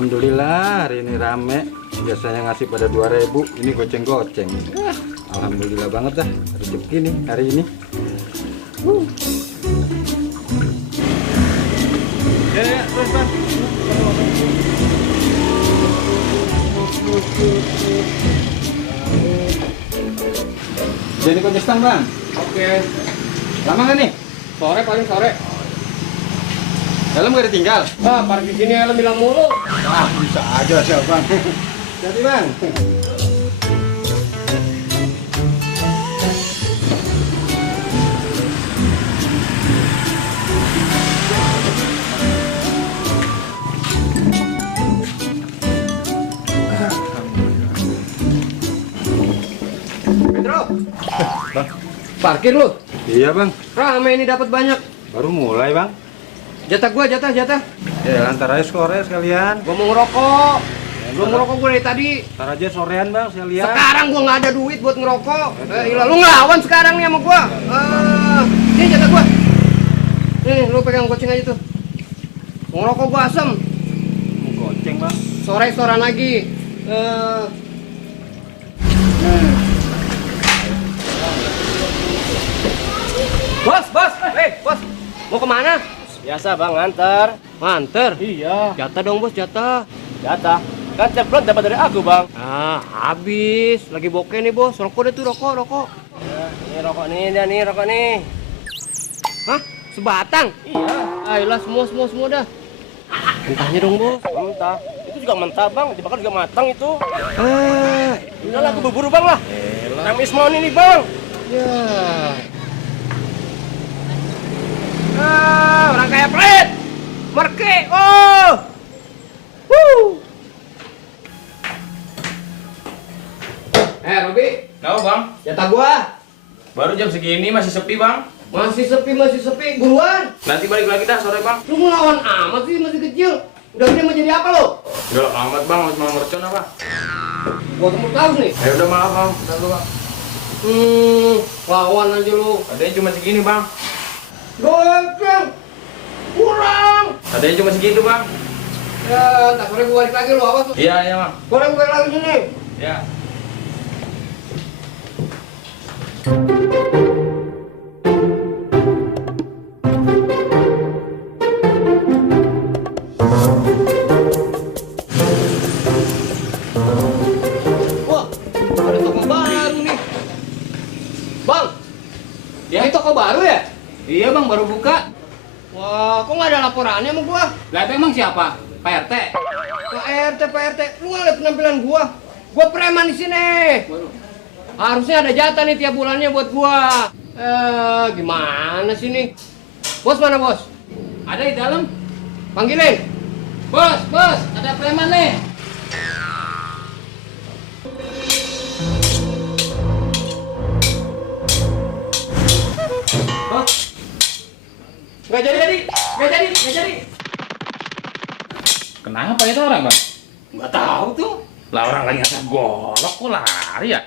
Alhamdulillah hari ini rame. Biasanya ngasih pada 2.000, ini goceng-goceng. Alhamdulillah banget dah rezeki nih hari ini. Ya, terus Bang. Jadi kunci stang Bang. Oke. Lama nggak nih? Sore paling sore. Helm gak ditinggal? Parkir sini helm bilang mulu. Bisa aja sih Bang. Jadi Bang. Pedro, Bang. parkir lu. Iya Bang. Rame ini dapat banyak. Baru mulai Bang. Jatah gua, jatah. Ya lantar aja skore sekalian. Gua mau ngerokok. Belum ngerokok gua dari tadi. Ntar aja sorean Bang sekalian. Sekarang gua nggak ada duit buat ngerokok. Ilah, lu ngelawan sekarang nih sama gua. Ini jatah gua. Nih, lu pegang goceng aja tuh. Mau ngerokok gua asem. Mau goceng Bang. Sore-soran lagi. Bos. Bos. Mau kemana? Biasa bang, nganter. Nganter. Iya. Jatah dong bos, jatah. Jatah. Kan ceplok dapat dari aku bang. Habis. Lagi bokeh nih bos. Rokok deh tuh, rokok. Ya, ini rokok nih, dan nih rokok nih. Hah? Sebatang? Iya. Ayolah, semua dah. Entahnya dong bos. Mentah. Itu juga mentah bang, dibakar juga matang itu. Udah lah, aku berburu bang lah. Kang Ismail ini bang. Ya. Orang kaya pelit. Merke. Robi. Kenapa bang? Jatah gua. Baru jam segini masih sepi bang. Masih sepi. Buruan. Nanti balik lagi dah sore bang. Lu ngelawan amat sih, masih kecil. Udah gede mau jadi apa lo? Udah amat bang, mau mercon apa? Gua kamu tahu nih. Ya udah maaf bang, udah lu bang. Lawan aja lu. Adanya cuma segini bang. Goceng. Kurang. Adanya cuma segitu bang. Ya, ntar sore gua balik lagi lu, awas lu. Iya bang. Boleh gua balik lagi sini. Ya. Wah, ada toko baru nih. Bang, ya ini toko baru ya? Iya bang, baru buka. Wah, kok nggak ada laporannya sama gua? Lah itu emang siapa? Pak RT? Pak RT, lu nggak liat penampilan gua? Gua preman di sini. Harusnya ada jatah nih tiap bulannya buat gua. Gimana sih nih? Bos mana bos? Ada di dalam. Panggilin. Bos, ada preman nih. Hah? Nggak jadi. Kenapa itu orang bang? Nggak tahu tuh. Lah orang lagi ngasih golok kok lari ya?